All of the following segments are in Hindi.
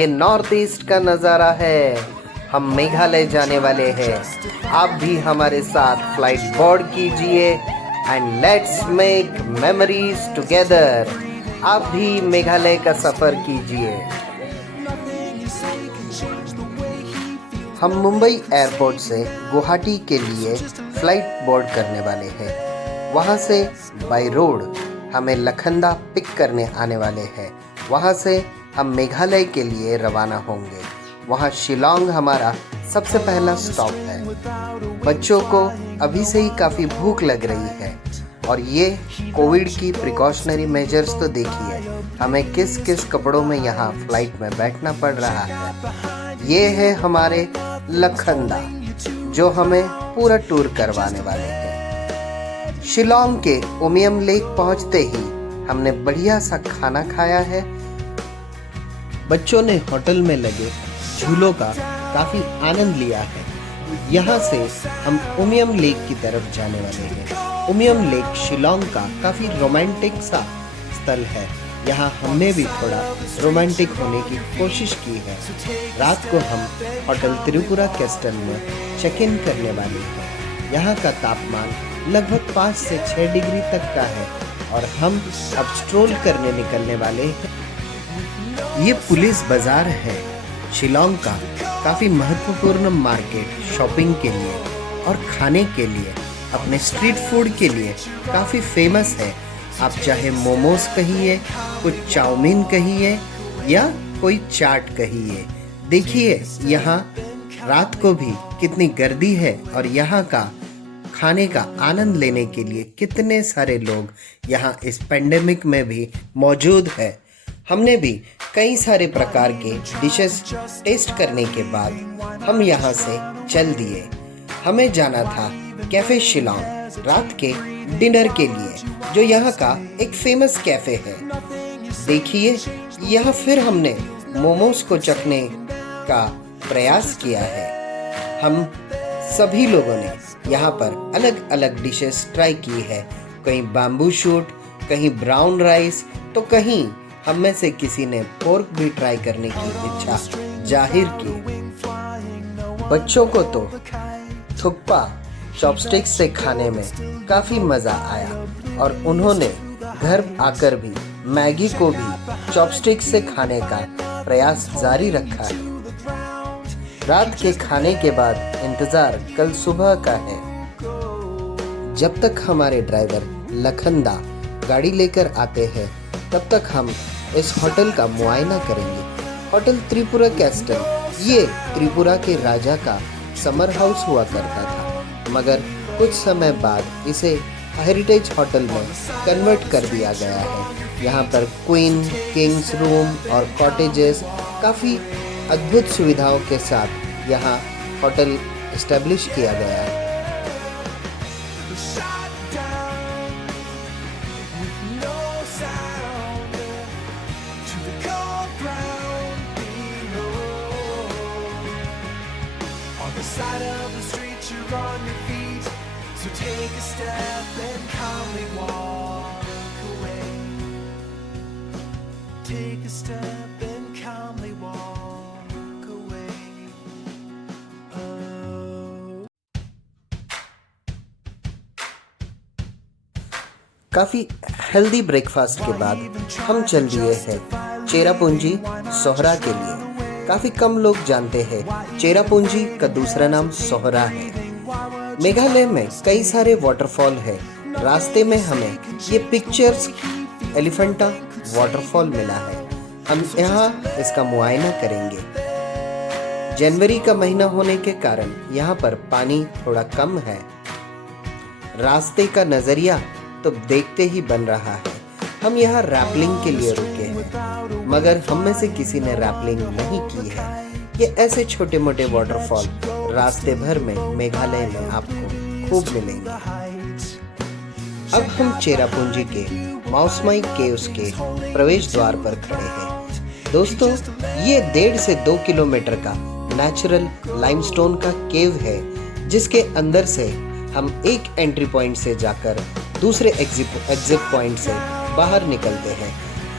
ये नॉर्थ ईस्ट का नज़ारा है। हम मेघालय जाने वाले हैं। आप भी हमारे साथ फ्लाइट बोर्ड कीजिए and let's make memories together. आप भी मेघालय का सफ़र कीजिए। हम मुंबई एयरपोर्ट से गुवाहाटी के लिए फ़्लाइट बोर्ड करने वाले हैं। वहाँ से बाय रोड हमें लखनदा पिक करने आने वाले हैं। वहाँ से हम मेघालय के लिए रवाना होंगे। वहाँ शिलांग हमारा सबसे पहला स्टॉप है। बच्चों को अभी से ही काफ़ी भूख लग रही है और ये कोविड की प्रिकॉशनरी मेजर्स तो देखिए, हमें किस किस कपड़ों में यहाँ फ़्लाइट में बैठना पड़ रहा है। ये है हमारे लखनदा जो हमें पूरा टूर करवाने वाले हैं। शिलांग के उमियम लेक पहुंचते ही हमने बढ़िया सा खाना खाया है। बच्चों ने होटल में लगे झूलों का काफ़ी आनंद लिया है। यहाँ से हम उमियम लेक की तरफ जाने वाले हैं। उमियम लेक शिलांग का काफ़ी रोमांटिक सा स्थल है। यहाँ हमने भी थोड़ा रोमांटिक होने की कोशिश की है। रात को हम होटल त्रिपुरा कैस्टल में चेक इन करने वाले हैं। यहाँ का तापमान लगभग 5 से 6 डिग्री तक का है और हम अब स्ट्रोल करने निकलने वाले हैं। ये पुलिस बाज़ार है शिलांग का काफ़ी महत्वपूर्ण मार्केट शॉपिंग के लिए और खाने के लिए, अपने स्ट्रीट फूड के लिए काफ़ी फेमस है। आप चाहे मोमोज कहिए, कुछ चाउमीन कहिए या कोई चाट कहिए। देखिए यहाँ रात को भी कितनी गर्दी है और यहाँ का खाने का आनंद लेने के लिए कितने सारे लोग यहाँ इस पेंडेमिक में भी मौजूद है। हमने भी कई सारे प्रकार के डिशेस टेस्ट करने के बाद हम यहाँ से चल दिए। हमें जाना था कैफ़े शिलांग रात के डिनर के लिए, जो यहाँ का एक फेमस कैफ़े है। देखिए यहाँ फिर हमने मोमोज को चखने का प्रयास किया है। हम सभी लोगों ने यहाँ पर अलग अलग डिशेस ट्राई की है। कहीं बैम्बू शूट, कहीं ब्राउन राइस, तो कहीं हम में से किसी ने पोर्क भी ट्राई करने की इच्छा जाहिर की। बच्चों को तो थुक्पा चॉपस्टिक्स से खाने में काफ़ी मज़ा आया और उन्होंने घर आकर भी मैगी को भी चॉपस्टिक्स से खाने का प्रयास जारी रखा है। रात के खाने के बाद इंतज़ार कल सुबह का है। जब तक हमारे ड्राइवर लखनदा गाड़ी लेकर आते हैं तब तक हम इस होटल का मुआयना करेंगे। होटल त्रिपुरा कैस्टल ये त्रिपुरा के राजा का समर हाउस हुआ करता था, मगर कुछ समय बाद इसे हेरिटेज होटल में कन्वर्ट कर दिया गया है। यहाँ पर क्वीन, किंग्स रूम और कॉटेजेस काफ़ी अद्भुत सुविधाओं के साथ यहाँ होटल इस्टेब्लिश किया गया है। काफ़ी हेल्दी ब्रेकफास्ट के बाद हम चल दिए हैं चेरापूंजी सोहरा के लिए। काफ़ी कम लोग जानते हैं चेरापूंजी का दूसरा नाम सोहरा है। मेघालय में कई सारे वाटरफॉल है। रास्ते में हमें ये पिक्चर्स एलिफेंटा वाटरफॉल मिला है। हम यहाँ इसका मुआयना करेंगे। जनवरी का महीना होने के कारण यहाँ पर पानी थोड़ा कम है। रास्ते का नज़रिया तो देखते ही बन रहा है। हम यहाँ रैपलिंग के लिए रुके हैं, मगर हम में से किसी ने रैपलिंग नहीं की है। ये ऐसे छोटे मोटे वाटरफॉल रास्ते भर में मेघालय में आपको खूब मिलेंगे। अब हम चेरापूंजी के माउसमाई केव्स के प्रवेश द्वार पर खड़े हैं। दोस्तों, ये 1.5 से 2 किलोमीटर का नेचुरल लाइमस्टोन का केव है, जिसके अंदर से हम एक एंट्री पॉइंट से जाकर दूसरे एग्जिट पॉइंट से बाहर निकलते हैं।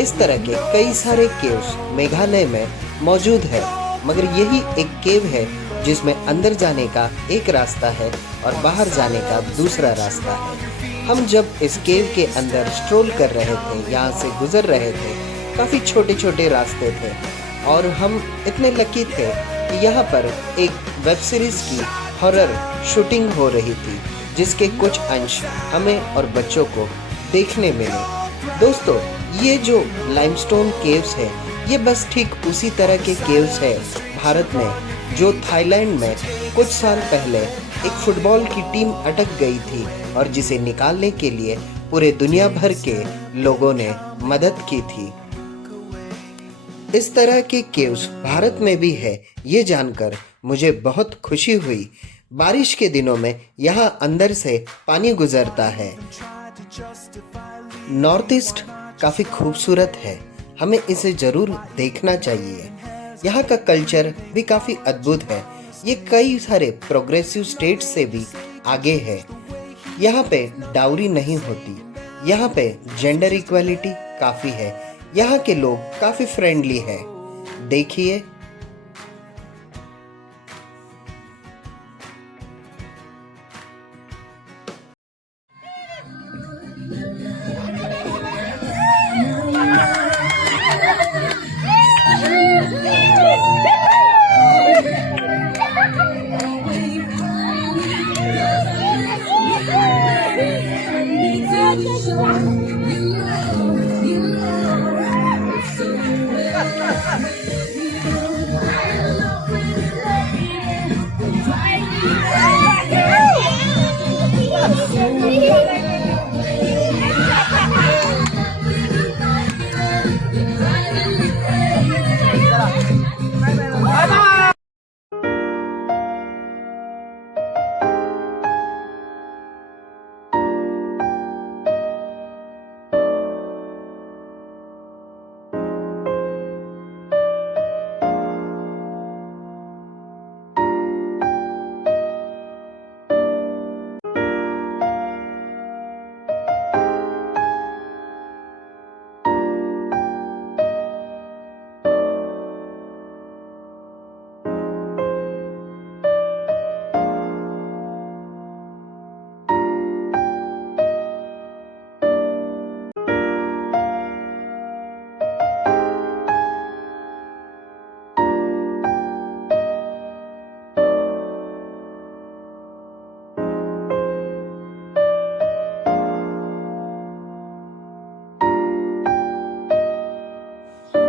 इस तरह के कई सारे केव्स मेघालय में मौजूद है, मगर यही एक केव है जिसमें अंदर जाने का एक रास्ता है और बाहर जाने का दूसरा रास्ता है। हम जब इस केव के अंदर स्ट्रोल कर रहे थे, यहाँ से गुजर रहे थे, काफ़ी छोटे छोटे रास्ते थे और हम इतने लकी थे कि यहाँ पर एक वेब सीरीज़ की हॉरर शूटिंग हो रही थी, जिसके कुछ अंश हमें और बच्चों को देखने मिले। दोस्तों, ये जो लाइमस्टोन केव्स है, ये बस ठीक उसी तरह के केव्स है भारत में, जो थाईलैंड में कुछ साल पहले एक फुटबॉल की टीम अटक गई थी और जिसे निकालने के लिए पूरे दुनिया भर के लोगों ने मदद की थी। इस तरह के केव्स भारत में भी है, ये जानकर मुझे बहुत खुशी हुई। बारिश के दिनों में यहाँ अंदर से पानी गुजरता है। नॉर्थ ईस्ट काफ़ी खूबसूरत है, हमें इसे ज़रूर देखना चाहिए। यहाँ का कल्चर भी काफ़ी अद्भुत है, ये कई सारे प्रोग्रेसिव स्टेट्स से भी आगे है। यहाँ पे डाउरी नहीं होती, यहाँ पे जेंडर इक्वालिटी काफ़ी है, यहाँ के लोग काफ़ी फ्रेंडली है। देखिए,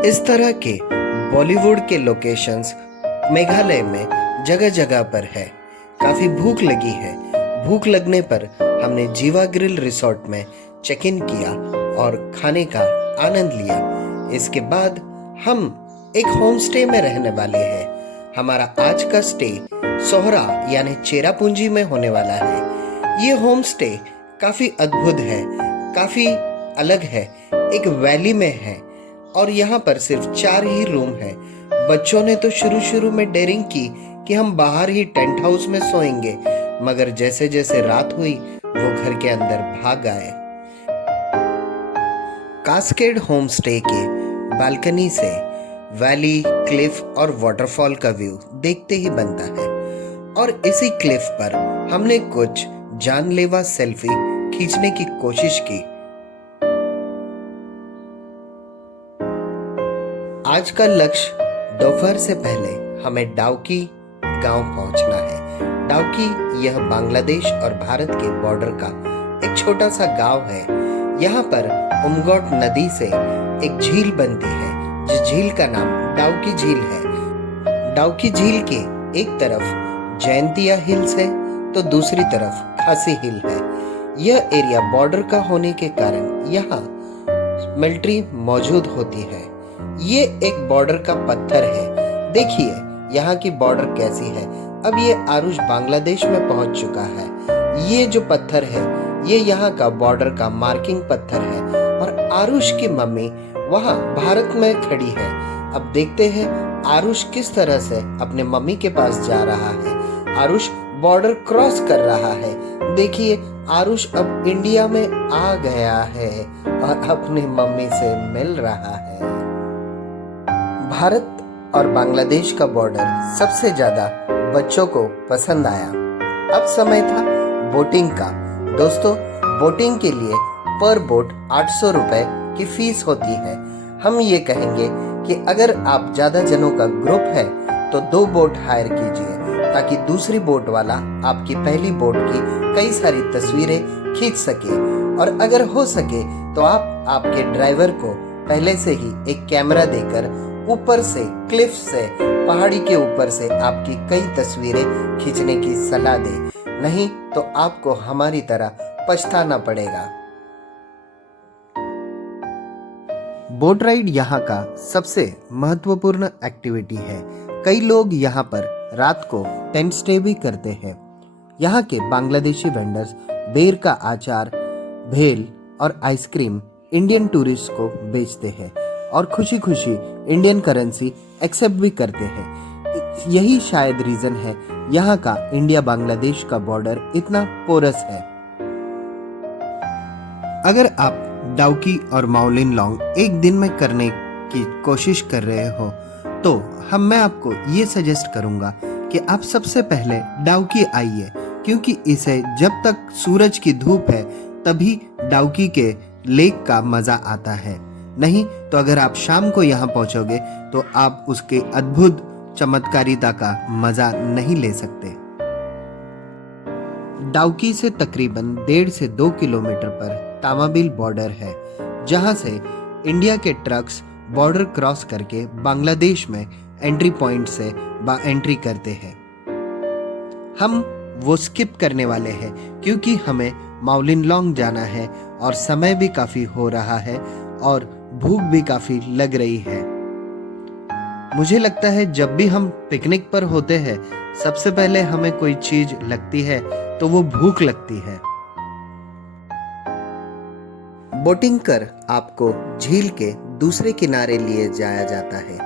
इस तरह के बॉलीवुड के लोकेशंस मेघालय में जगह जगह पर है। काफ़ी भूख लगी है, भूख लगने पर हमने जीवा ग्रिल रिसोर्ट में चेक इन किया और खाने का आनंद लिया। इसके बाद हम एक होम स्टे में रहने वाले हैं। हमारा आज का स्टे सोहरा यानी चेरापूंजी में होने वाला है। ये होम स्टे काफ़ी अद्भुत है, काफ़ी अलग है, एक वैली में है और यहाँ पर सिर्फ 4 ही रूम है। बच्चों ने तो शुरू में डेयरिंग की कि हम बाहर ही टेंट हाउस में सोएंगे, मगर जैसे जैसे रात हुई वो घर के अंदर भाग आए। कास्केड होम स्टे के बालकनी से वैली, क्लिफ और वाटरफॉल का व्यू देखते ही बनता है और इसी क्लिफ पर हमने कुछ जानलेवा सेल्फी खींचने की कोशिश की। आज का लक्ष्य दोपहर से पहले हमें डाउकी गांव पहुंचना है। डाउकी यह बांग्लादेश और भारत के बॉर्डर का एक छोटा सा गांव है। यहाँ पर उमगोट नदी से एक झील बनती है, जिस झील का नाम डाउकी झील है। डाउकी झील के एक तरफ जयंतिया हिल्स है तो दूसरी तरफ खासी हिल है। यह एरिया बॉर्डर का होने के कारण यहाँ मिलिट्री मौजूद होती है। ये एक बॉर्डर का पत्थर है। देखिए यहाँ की बॉर्डर कैसी है। अब ये आरुष बांग्लादेश में पहुंच चुका है। ये जो पत्थर है ये यहाँ का बॉर्डर का मार्किंग पत्थर है और आरुष की मम्मी वहाँ भारत में खड़ी है। अब देखते हैं आरुष किस तरह से अपने मम्मी के पास जा रहा है। आरुष बॉर्डर क्रॉस कर रहा है। देखिए आरुष अब इंडिया में आ गया है और अपनी मम्मी से मिल रहा है। भारत और बांग्लादेश का बॉर्डर सबसे ज़्यादा बच्चों को पसंद आया। अब समय था बोटिंग का। दोस्तों, बोटिंग के लिए पर बोट 800 रुपये की फीस होती है। हम ये कहेंगे कि अगर आप ज़्यादा जनों का ग्रुप है तो 2 बोट हायर कीजिए, ताकि दूसरी बोट वाला आपकी पहली बोट की कई सारी तस्वीरें खींच सके। और अगर हो सके तो आप आपके ड्राइवर को पहले से ही एक कैमरा देकर ऊपर से, क्लिफ से, पहाड़ी के ऊपर से आपकी कई तस्वीरें खींचने की सलाह दे। नहीं तो आपको हमारी तरह पछताना पड़ेगा। बोट राइड यहाँ का सबसे महत्वपूर्ण एक्टिविटी है। कई लोग यहाँ पर रात को टेंट स्टे भी करते हैं। यहाँ के बांग्लादेशी वेंडर्स बेर का अचार, भेल और आइसक्रीम इंडियन टूरिस्ट को बेचते हैं और खुशी खुशी इंडियन करेंसी एक्सेप्ट भी करते हैं। यही शायद रीजन है यहाँ का इंडिया बांग्लादेश का बॉर्डर इतना पोरस है। अगर आप डाउकी और माउलिन लॉन्ग एक दिन में करने की कोशिश कर रहे हो तो मैं आपको ये सजेस्ट करूंगा कि आप सबसे पहले डाउकी आइए, क्योंकि इसे जब तक सूरज की धूप है तभी डाउकी के लेक का मजा आता है। नहीं तो अगर आप शाम को यहाँ पहुंचोगे तो आप उसके अद्भुत चमत्कारिता का मजा नहीं ले सकते। डाउकी से तकरीबन 1.5 से 2 किलोमीटर पर तामाबिल बॉर्डर है, जहां से इंडिया के ट्रक्स बॉर्डर क्रॉस करके बांग्लादेश में एंट्री पॉइंट से एंट्री करते हैं। हम वो स्किप करने वाले हैं क्योंकि हमें माउलिन लॉन्ग जाना है और समय भी काफी हो रहा है और भूख भी काफी लग रही है। मुझे लगता है जब भी हम पिकनिक पर होते हैं सबसे पहले हमें कोई चीज लगती है तो वो भूख लगती है। बोटिंग कर आपको झील के दूसरे किनारे लिए जाया जाता है,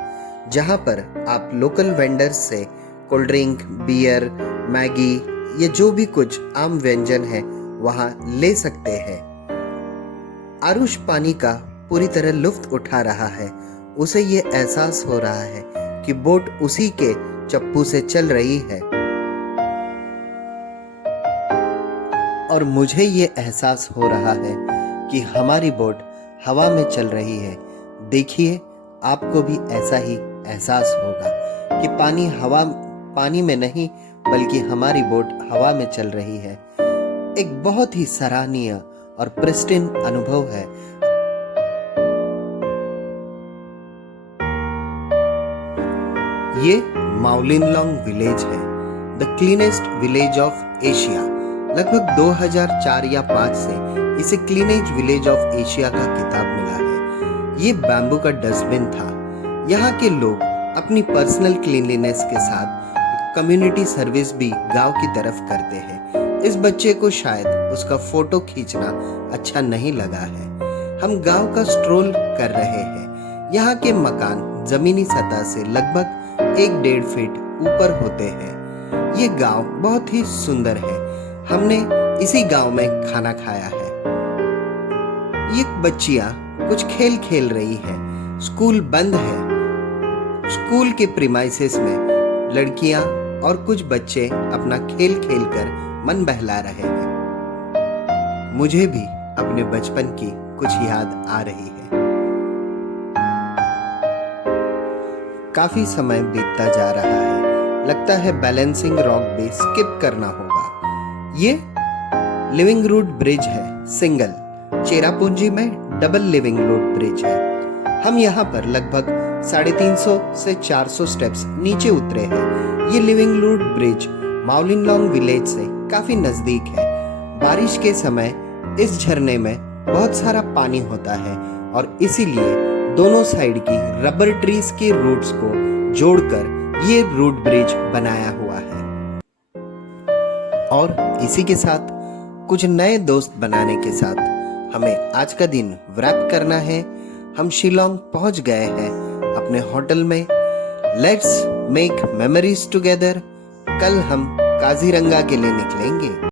जहां पर आप लोकल वेंडर्स से कोल्ड ड्रिंक, बियर, मैगी या जो भी कुछ आम व्यंजन है वहां ले सकते हैं। आरुष पानी का पूरी तरह लुत्फ उठा रहा है। उसे ये एहसास हो रहा है कि बोट उसी के चप्पू से चल रही है और मुझे ये एहसास हो रहा है कि हमारी बोट हवा में चल रही है। देखिए, आपको भी ऐसा ही एहसास होगा कि पानी में नहीं बल्कि हमारी बोट हवा में चल रही है। एक बहुत ही सराहनीय और प्रिस्टीन अनुभव है। ये माउलिन लॉन्ग विलेज है, the cleanest village of Asia. लगभग 2004 या 5 से इसे क्लीनेज विलेज ऑफ एशिया का खिताब मिला है। ये बैम्बू का डस्टबिन था। यहाँ के लोग अपनी पर्सनल क्लीनलीनेस के साथ कम्युनिटी सर्विस भी गांव की तरफ करते हैं। इस बच्चे को शायद उसका फोटो खींचना अच्छा नहीं लगा है। हम गांव का स्ट्रोल कर रहे हैं। यहाँ के मकान जमीनी सतह से लगभग 1-1.5 फीट ऊपर होते हैं। ये गांव बहुत ही सुंदर है। हमने इसी गांव में खाना खाया है। ये बच्चियां कुछ खेल खेल रही है। स्कूल बंद है। स्कूल के प्रीमाइसेस में लड़कियां और कुछ बच्चे अपना खेल खेल कर मन बहला रहे हैं। मुझे भी अपने बचपन की कुछ याद आ रही है। काफी समय बीतता जा रहा है। लगता है बैलेंसिंग रॉक भी स्किप करना होगा। ये लिविंग रूट ब्रिज है, सिंगल। चेरापूंजी में डबल लिविंग रूट ब्रिज है। हम यहाँ पर लगभग 350 से 400 स्टेप्स नीचे उतरे हैं। ये living root bridge Mawlynnong village से काफी नजदीक है। बारिश के समय इस झरने में बहुत सारा पानी होता है और इसीलिए दोनों साइड की रबर ट्रीज के रूट्स को जोड़कर ये रूट ब्रिज बनाया हुआ है। और इसी के साथ कुछ नए दोस्त बनाने के साथ हमें आज का दिन वैप करना है। हम शिलोंग पहुंच गए हैं अपने होटल में। Let's make memories together. कल हम काजीरंगा के लिए निकलेंगे।